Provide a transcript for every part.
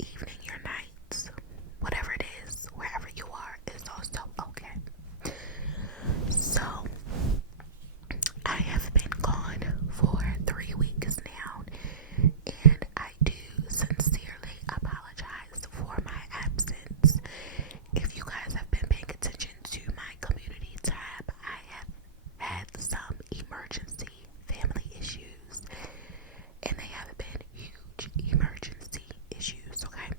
evening, your nights, whatever it is, wherever you are, is also okay. So, I have been gone for 3 weeks now, and I do sincerely apologize for my absence. If you guys have been paying attention to my community tab, I have had some emergency family issues, and they have been huge emergency issues, okay?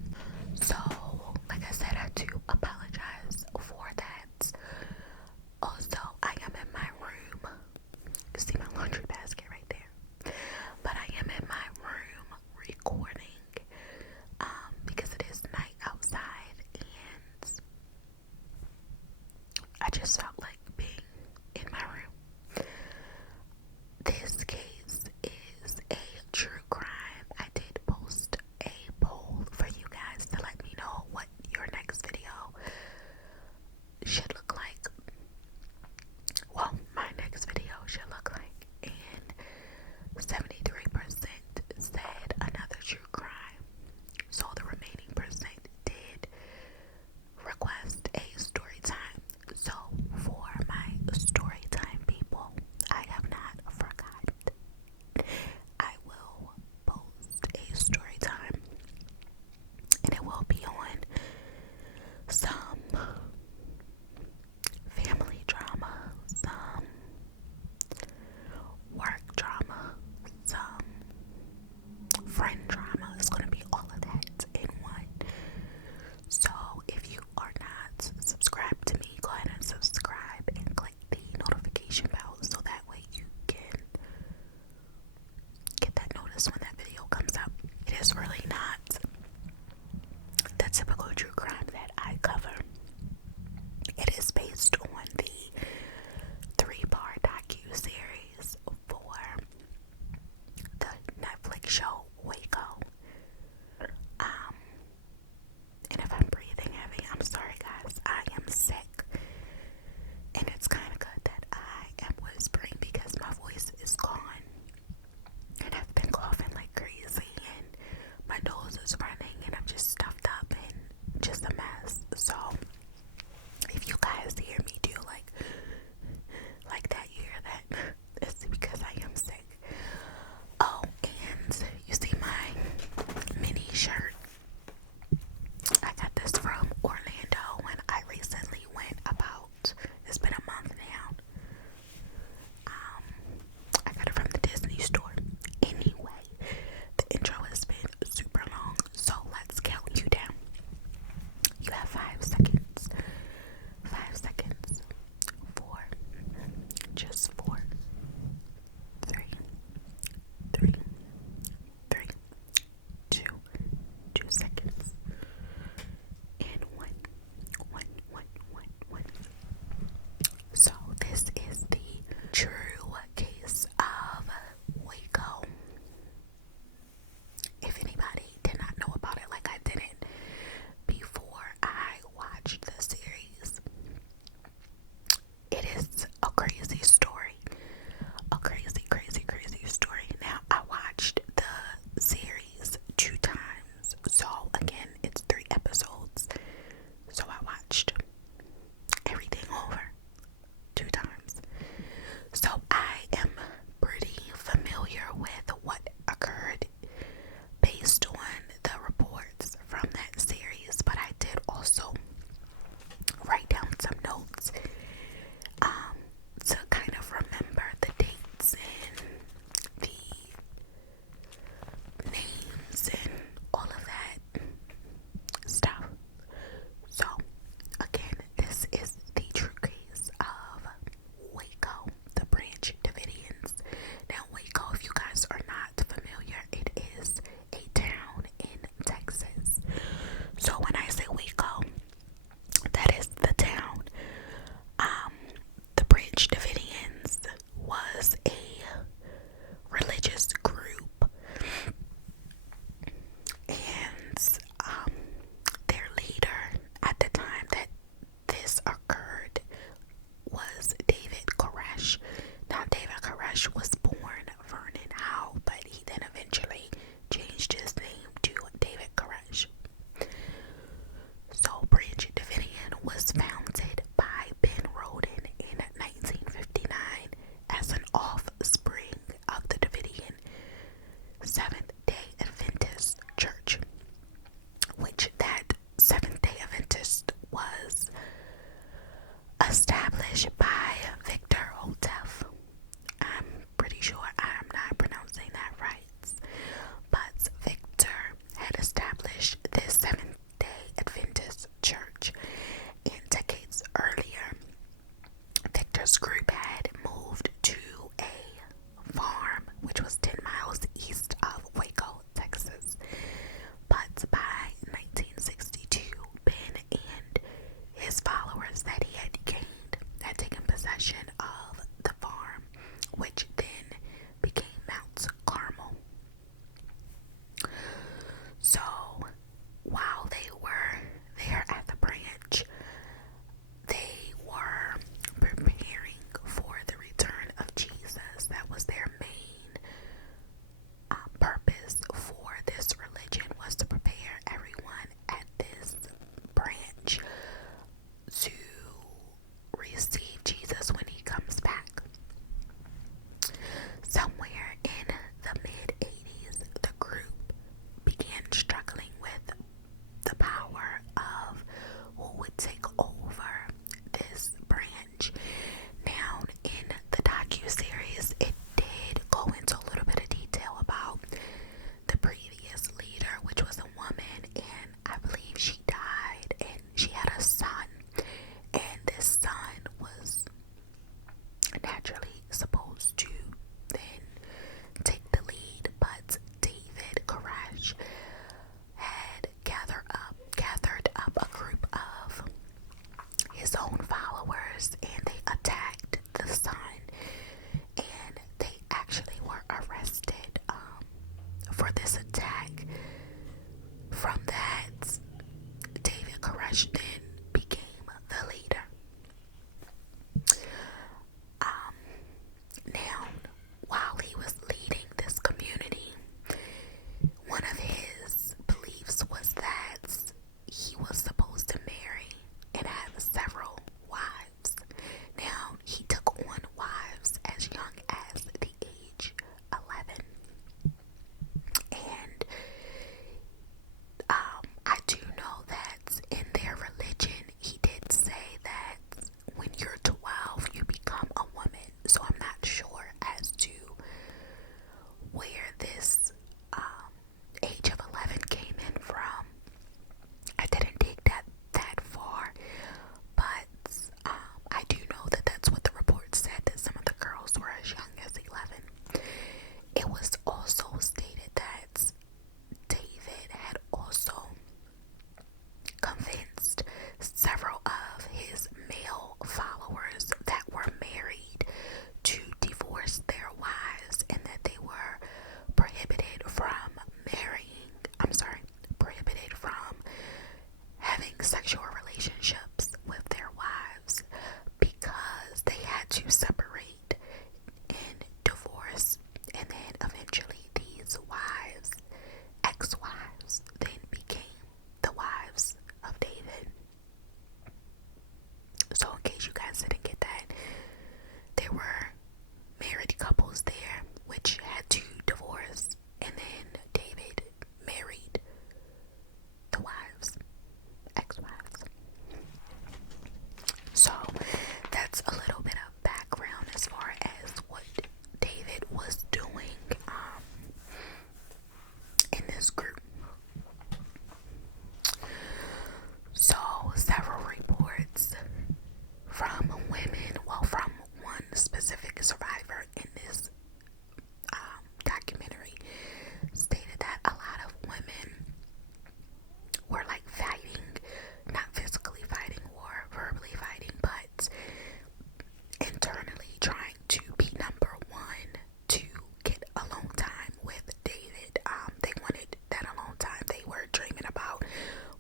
about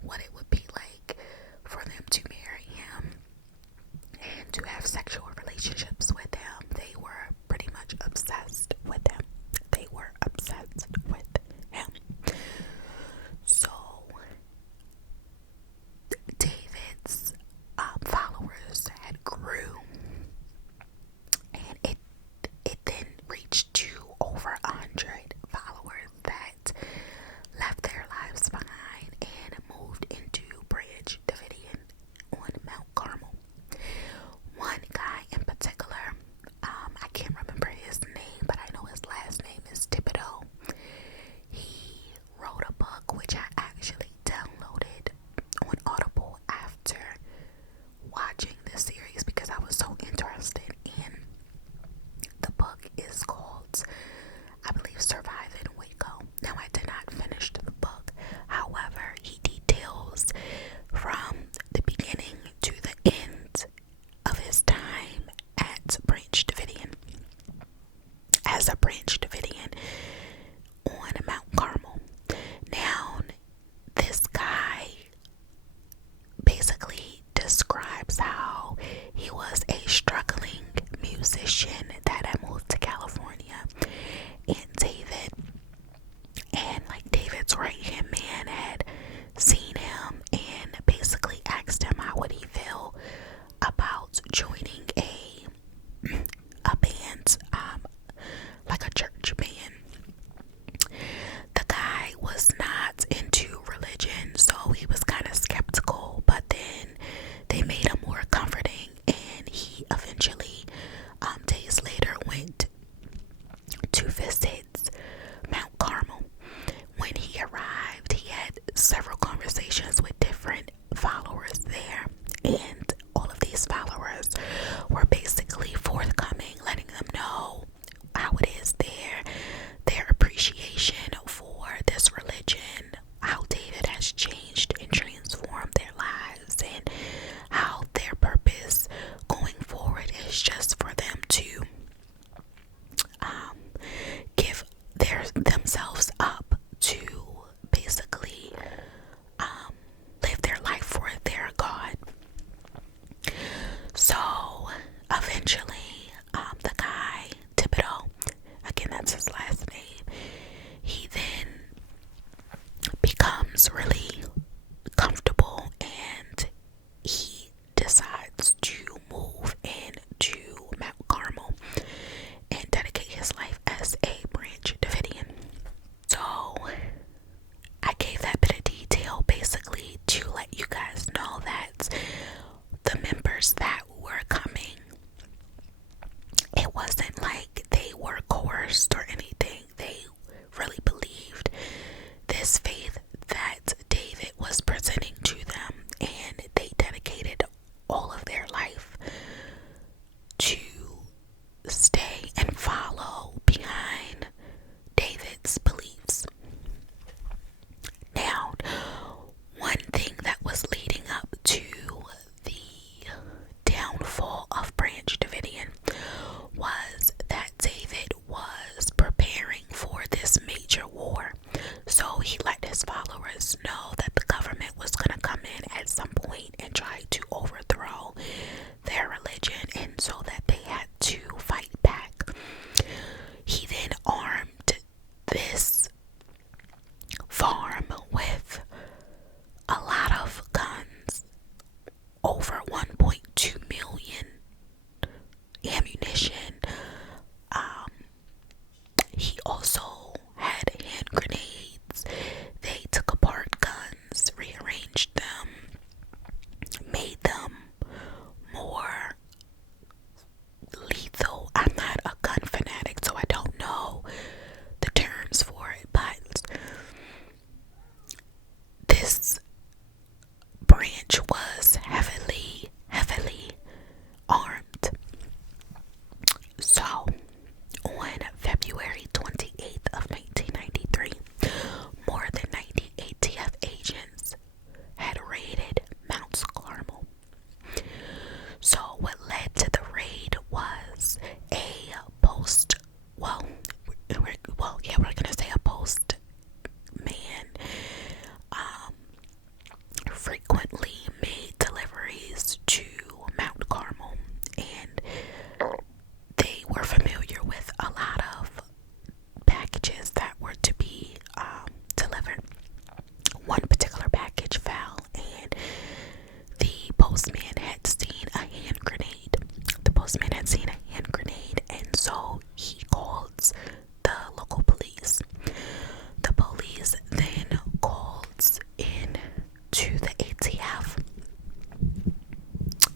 what it would be like for them to marry him and to have sexual relationships with him. They were pretty much obsessed with him. They were obsessed with him. So David's followers had grew, and it then reached to over 100 followers that left their lives behind and moved into Branch Davidian on Mount Carmel. One guy in particular, I can't remember his name, but I know his last name is Thibodeau. He wrote a book which I actually downloaded on Audible after watching this series because I was so interested in. The book is called, I believe, Survive in Waco. Now, I did not finish the book. However, he details from the beginning to the end of his time at Branch Davidian, as a Branch Davidian on Mount Carmel. Now, this guy basically describes how he was a struggling musician that had moved to California, and David's right hand man had seen him and basically asked him how would he feel about joining a band, like a church band. The guy was not into religion, so he was kind of skeptical, but then they made him more comforting, and he eventually, days later, went to visit Mount Carmel. When he arrived, he had several conversations with different followers there, and all of these followers were basically forthcoming, letting them know how it is there, their appreciation for this religion, how David has changed and transformed their lives, and how their purpose going forward is just for them to give themselves up to basically live their life for their God. So eventually, the guy, Thibodeau, again, that's his last name, he then becomes really comfortable and he decides to move into Mount Carmel and dedicate his life as a Branch Davidian. So I gave that bit of detail basically to let you guys know that the members that were coming, it wasn't like they were coerced or anything. They really believed this faith that David frequently made deliveries to Mount Carmel, and they were familiar with a lot of packages that were to be delivered. One particular package fell, and the postman had seen a hand grenade. And so he calls the local police. The police then calls in to the ATF,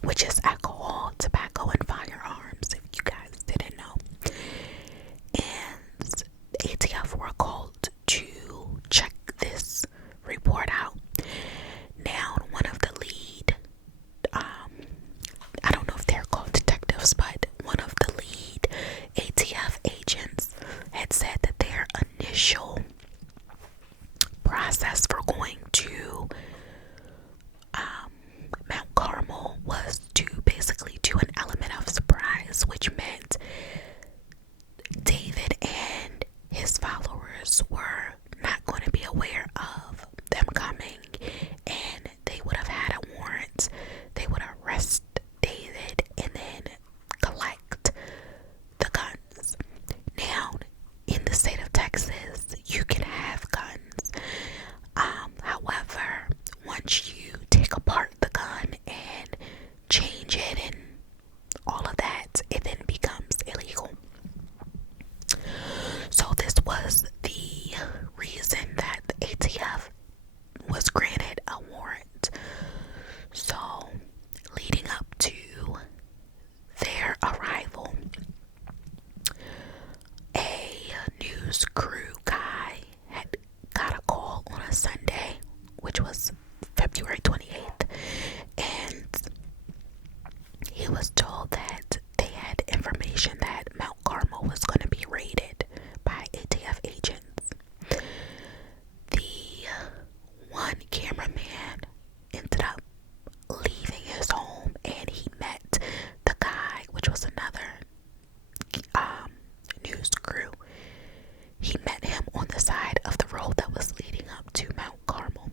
which is alcohol, tobacco, and firearms, if you guys didn't know. And the ATF were called to check this report out. Now, one of the lead, I don't know if they're called detectives, but one of the lead ATF agents had said that their initial process for going to Mount Carmel was to basically do an element of surprise, which meant David and his followers were not going to be aware of them coming, and they would have had a warrant. They would arrest David and then collect the guns. Now, in the state of Texas, you can have guns. However, once you take apart the gun and change it and all of that, it then becomes illegal. So this was the reason that the ATF was granted a warrant. So leading up to their arrival, a news crew guy had got a call on a Sunday, which was February 28th, and he was told that they had information that Mount Carmel was going to be raided by ATF agents. The one cameraman ended up leaving his home, and he met the guy, which was another news crew. He met him on the side of the road that was leading up to Mount Carmel.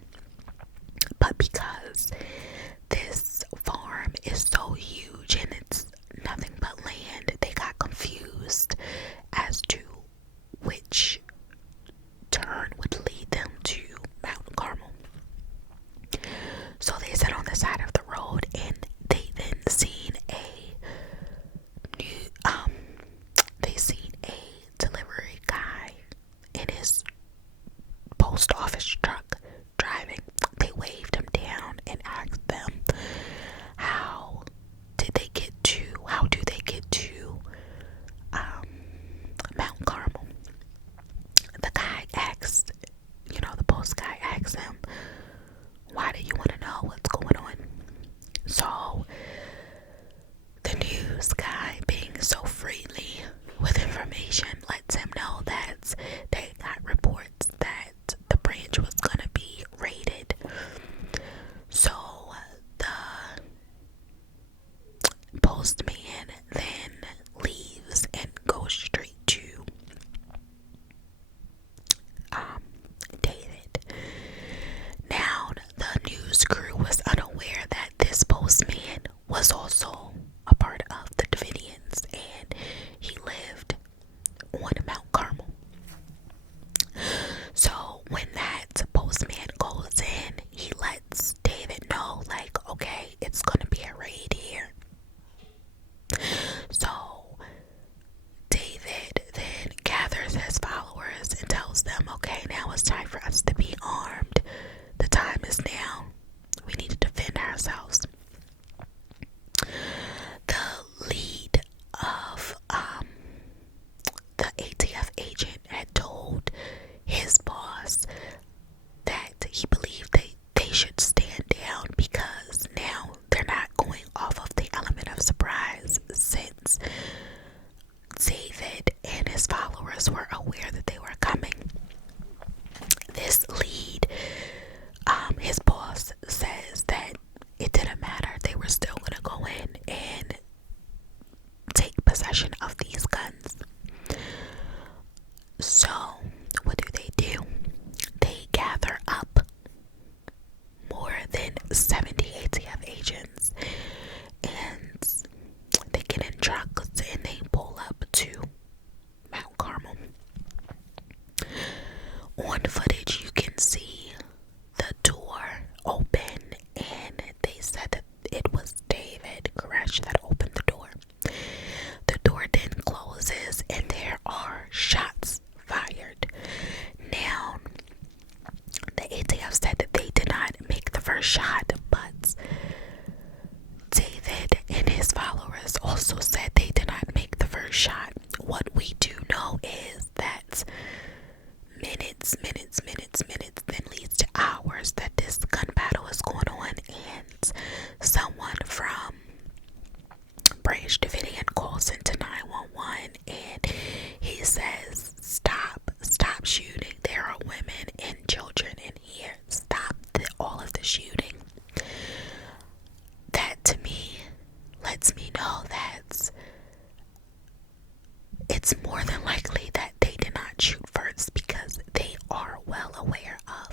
it's more than likely that they did not shoot first because they are well aware of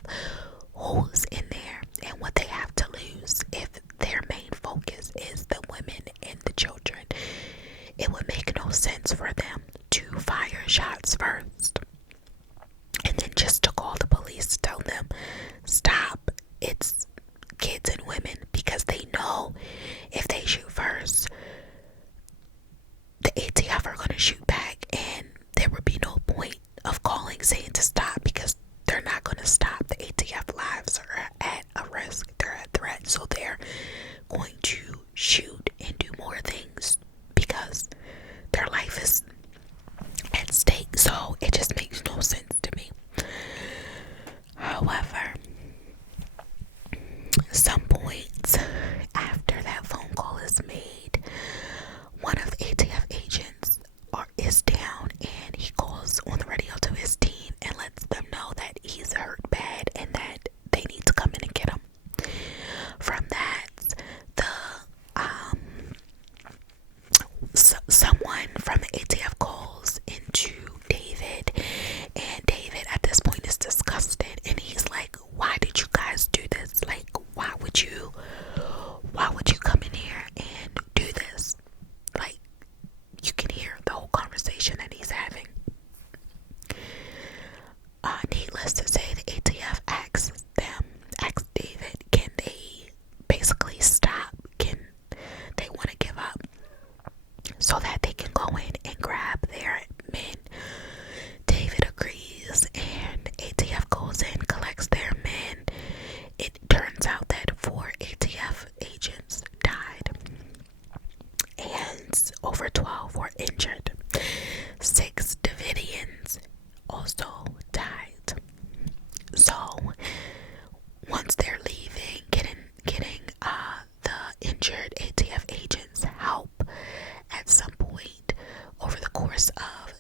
who's in there and what they have to lose. If their main focus is the women and the children, it would make no sense for them to fire shots first and then just to call the police, tell them stop, it's kids and women, because they know if they shoot first, the ATF are going to shoot back, and there would be no point of calling saying to stop because they're not going to stop. The ATF lives are at a risk, they're at threat, so they're going to shoot and do more things because their life is at stake. So it just makes no sense to me. However, some point after that phone call is made, one of the ATF agents is down, and he calls on the radio to his team and lets them know that he's hurt bad and that they need to come in and get him. From that, someone from the ATF calls into David, and David at this point is disgusted, and he's like, why did you guys do this? Like, why would you come in here and do this? Like, you can hear the whole conversation that he's having. Needless to say, the ATF asks David, can they basically stop? Can they want to give up so that they can go in and grab their men? David agrees, and ATF goes in, collects their men. It turns out that 4 ATF agents died, and over 12 were injured. 6 Davidians also died. So once they're leaving, getting the injured ATF agents help, at some point over the course of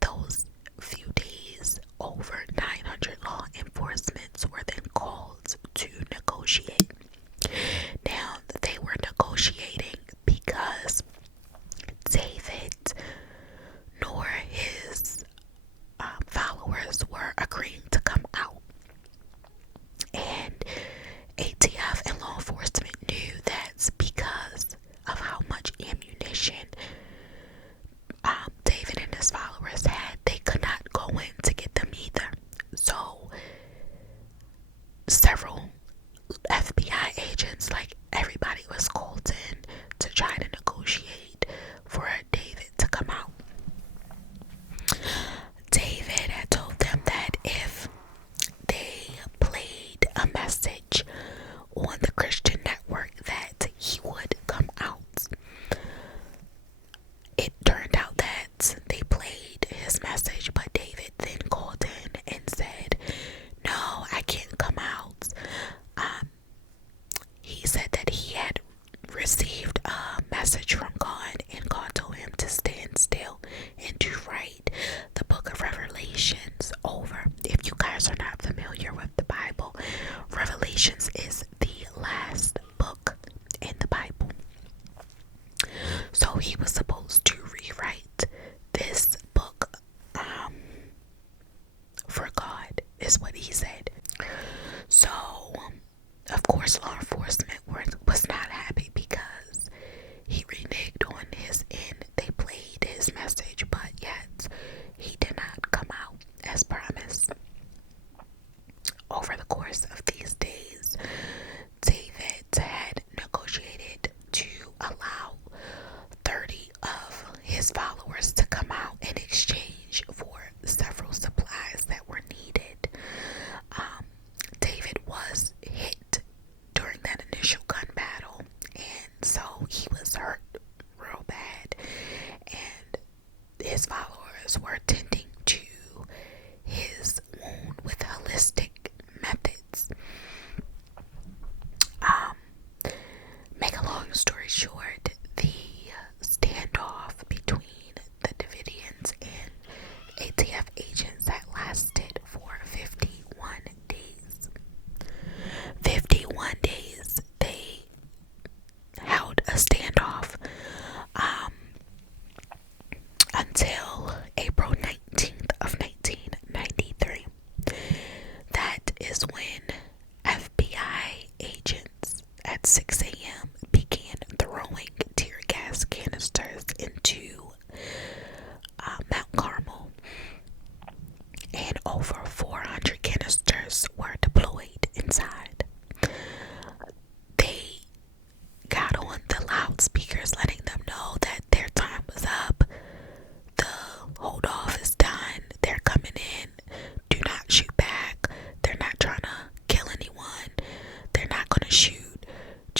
those few days, over 900 law enforcements were then called to negotiate. Now, they were negotiating because David nor his followers were agreeing to come out. And ATF and law enforcement knew that's because of how much ammunition David and his followers had. They could not go in to get them either. So several FBI agents, like everybody, was called in to try to negotiate for David to come out. David had told them that if they played a message on the Christian network that he would come out. It turned out that they played his message, but David then called in and said, no, I can't come out. He said that he had received a message from God, and God told him to stand still and to write the book of Revelations over. If you guys are not familiar with the Bible, Revelations is the last book in the Bible. So he was supposed to rewrite this book for God, is what he said. So, of course, law enforcement was not happy because he reneged on his end. They played his message, but yet he did not come out as promised. Over the course of these days, David had negotiated to allow 30 of his followers to come out in exchange for several supplies that were needed. David was hit during that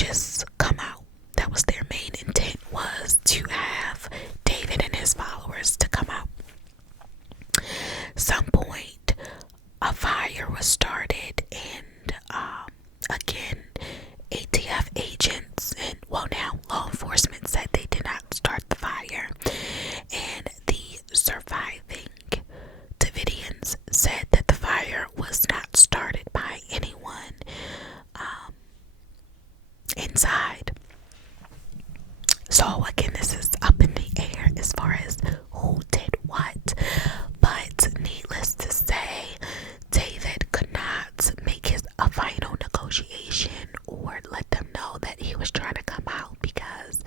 just come out. That was their main intent, was to have David and his followers to come out. Some point, a fire was started, and again, ATF agents and, well, now law enforcement said they did not start the fire, and the surviving Davidians said that the fire was not started by anyone inside. So again, this is up in the air as far as who did what, but needless to say, David could not make a final negotiation or let them know that he was trying to come out, because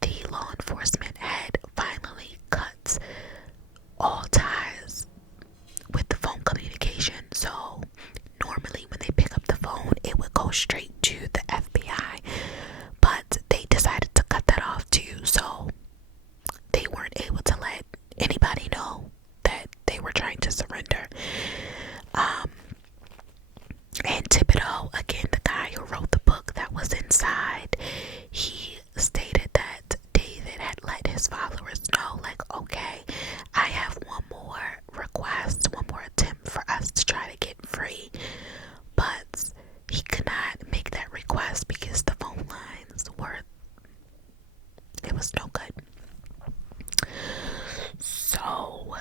the law enforcement had finally cut all ties with the phone communication. So normally when they pick up the phone, it would go straight to the FBI, but they decided to cut that off too, so they weren't able to let anybody know that they were trying to surrender. And Thibodeau, again, the guy who wrote the book that was inside, he stated that David had let his followers know, like, okay, I have one more request, one more attempt for us to try to get free, but he could not make that request because the phone lines were, it was no good. So,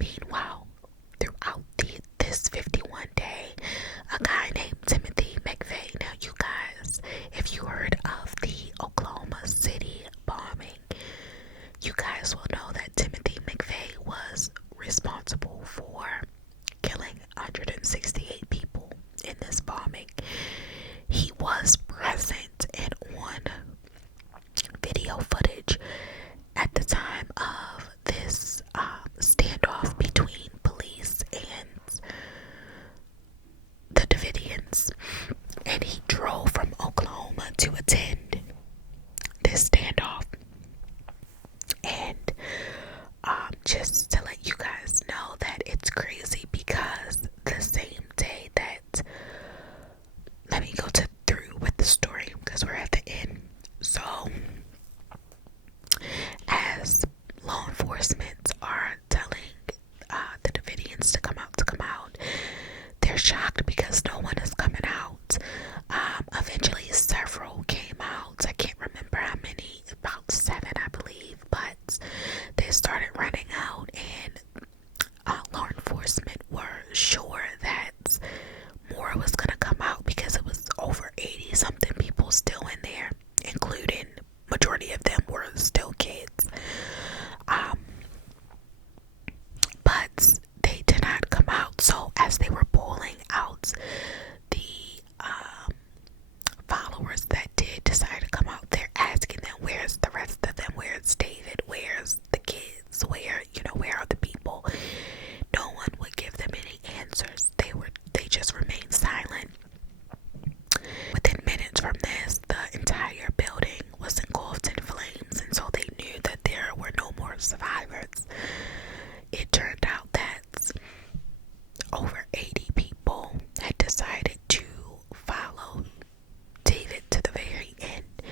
meanwhile, throughout this 51 day, a guy named Timothy McVeigh. Now, you guys, if you heard of the Oklahoma City bombing, you guys will know that Timothy McVeigh was responsible for killing 168 people in this bombing. He was present and on video footage at the time of this standoff between police and the Davidians, and he drove from Oklahoma to attend this standoff. And just to let you guys know that it's crazy, because the same day that, let me go through with the story because we're at the end. So as law enforcement are telling the Davidians to come out, they're shocked because no one is coming out. Eventually several came out. I can't remember how many, about 7 I believe, but they started running out, and law enforcement were sure that more was gonna come out because it was over 80 something people still in there, including majority of them were still kids. But they did not come out. So as they were pulling out, the followers that did decide to come out, they're asking them, where's the rest of them? Where's David? Where's the kids? Where are the people? No one would give them any answers. They just remained silent. Within minutes from this, the entire building was engulfed in flames, and so they knew that there were no more survivors. It turned out that over 80 people had decided to follow David to the very end,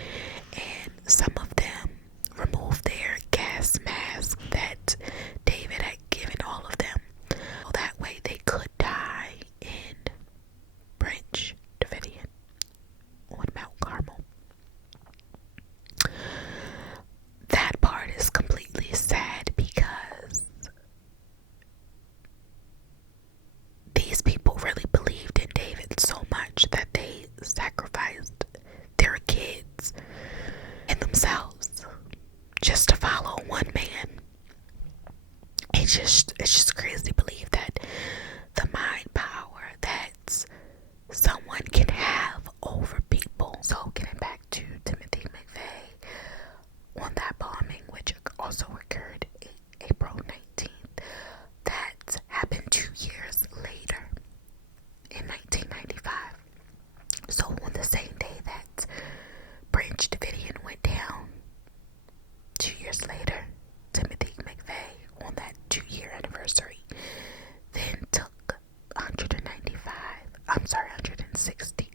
and some of them removed their gas mask that David had given all of them, so that way they could die in Branch Davidian on Mount Carmel. That part is completely sad because these people really believed in David so much that they sacrificed their kids and themselves just to follow one man. It's just crazy to believe that the mind power that someone can have over people. So getting back to Timothy McVeigh, on that bombing, which also occurred April 19th, that happened 2 years later in 1995. So on the same day that Branch Davidian went down, 2 years later, Timothy McVeigh, on that 2-year anniversary, then took 160